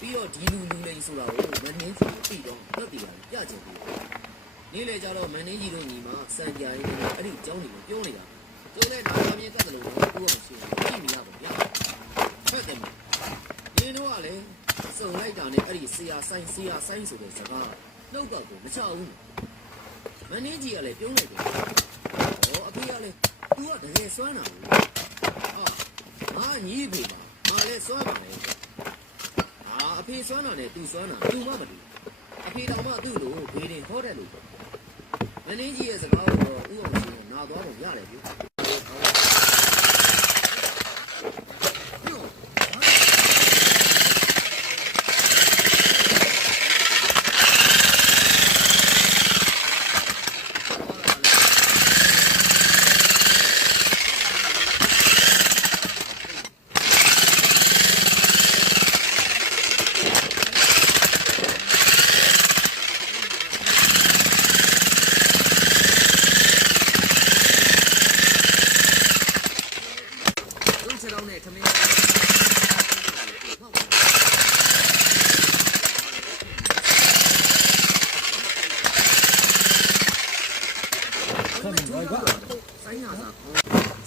ပြီးတော့ဒီလူလိန်ဆိုတာကိုမနှင်းကြီးပြီးတော့တက်တည်ရတယ်ပြချင်ပြီးနေ့လေကြတော့မနှင်းကြီးတို့ညီမစံပြရင်းနဲ့အဲ့ဒီအကြောင်းတွေကိုပြောနေတာကျုံးနဲ့ဒါမှမြင်တတ်တယ်လို့တော့ကိုယ်မရှိဘူးကြည့်မိရပါဗျာဟုတ်တယ်နင်းတို့ကလည်းစုံလိုက်တာနဲ့အဲ့ဒီဆရာဆိုင်ဆိုတဲ့စကားနှုတ်ကကိုမချဘူးမနှင်းကြီးကလည်းပြုံးလိုက်တယ်ဟောအဖေကလည်း तू ကတကယ်စွမ်းတာဘူးငါညီးဖေပါငါလည်းစွမ်းပါလေအဖေစွမ်းတာနဲ့ तू စွမ်းတာ तू မှမတူအဖေတော်မှသူ့လိုဘေးတင်ခေါ်တယ်လို့မင်းကြီးရဲ့စကားကိုတော့ဥအောင်ရှင်ကနာသွားတော့ရတယ်ဗျ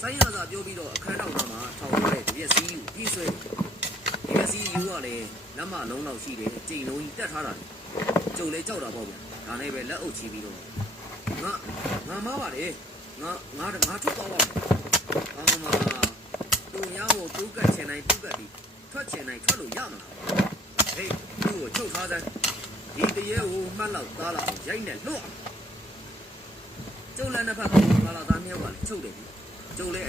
ဆိုင်ရစာပြောပြီးတော့အခန်းတော်မှာထောင်ထားတဲ့ဒီရက်စီးကိုပြီးဆွဲဒီရက်စီးယူကလည်းလက်မလုံးတော့ရှိတယ်ကြိမ်လုံးကြီးတက်ထားတာကျုံလေးကြောက်တာပေါ့ဗျာဒါနဲ့ပဲလက်အုပ်ချီပြီးတော့ငါမပါလေငါထွက်သွားပါမယ်မှာသူများကိုတူးကတ်ချင်တိုင်းတူးကတ်ပြီးထွက်ချင်တိုင်းထွက်လို့ရမလားဟေးသူ့ကိုချုပ်ထားစမ်းဒီတရေကိုမှတ်လောက်သားလောက်ရိုက်နဲ့လွတ်ကျုံလည်းနှစ်ဖက်ကလာလာသားမြောက်ကလည်းချုပ်တယ်ပြီကျုံလည်း